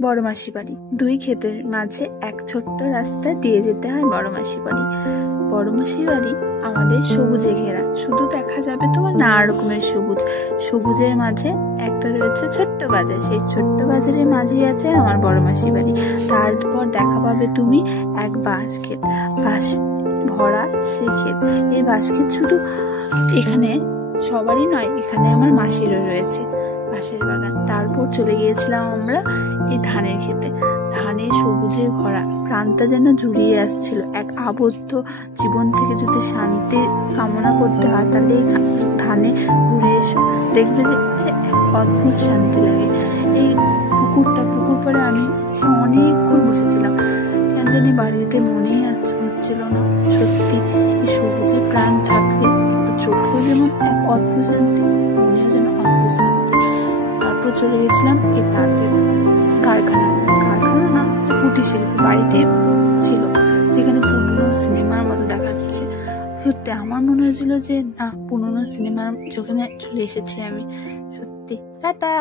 বড় মাসি বাড়ি। দুই ক্ষেতের মাঝে এক ছোট্ট রাস্তা দিয়ে যেতে হয় বড় মাসি বাড়ি। বড় মাসি বাড়ি আমাদের সবুজে ঘেরা, শুধু দেখা যাবে তোমার নানা রকমের সবুজ। সবুজের মাঝে একটা রয়েছে ছোট্ট বাজার, সেই ছোট্ট বাজারের মাঝেই আছে আমার বড় মাসি বাড়ি। তারপর দেখা পাবে তুমি এক বাঁশ ক্ষেত, বাঁশ ভরা সেই ক্ষেত। এই বাঁশ ক্ষেত শুধু এখানে সবারই নয়, এখানে আমার মাসিরও রয়েছে বাঁশের বাগান। তারপর চলে গিয়েছিলাম আমরা এই ধানের ক্ষেতে। ধানের সবুজের ভরা, প্রাণটা যেন জুড়িয়ে আসছিল। এক আবদ্ধ জীবন থেকে যদি শান্তি কামনা করতে হয়, তাহলে এই ধানে ঘুরে এসো, দেখবে যে এক অদ্ভুত শান্তি লাগে। এই পুকুর পরে আমি অনেকক্ষণ বসেছিলাম, কেন জানি বাড়ি যেতে মনেই হচ্ছিল না। সত্যি এই সবুজের প্রাণ থাকলে চোখেও যেমন এক অদ্ভুত শান্তি, মনেও যেন অদ্ভুত শান্তি। তারপর চলে গেছিলাম এই তাঁতের কারখানা না, কুটির শিল্প বাড়িতে ছিল, যেখানে পুরনো সিনেমার মতো দেখাচ্ছে। সত্যি আমার মনে হয়েছিল যে না, পুরনো সিনেমার যেখানে চলে এসেছি আমি। সত্যি টাটা।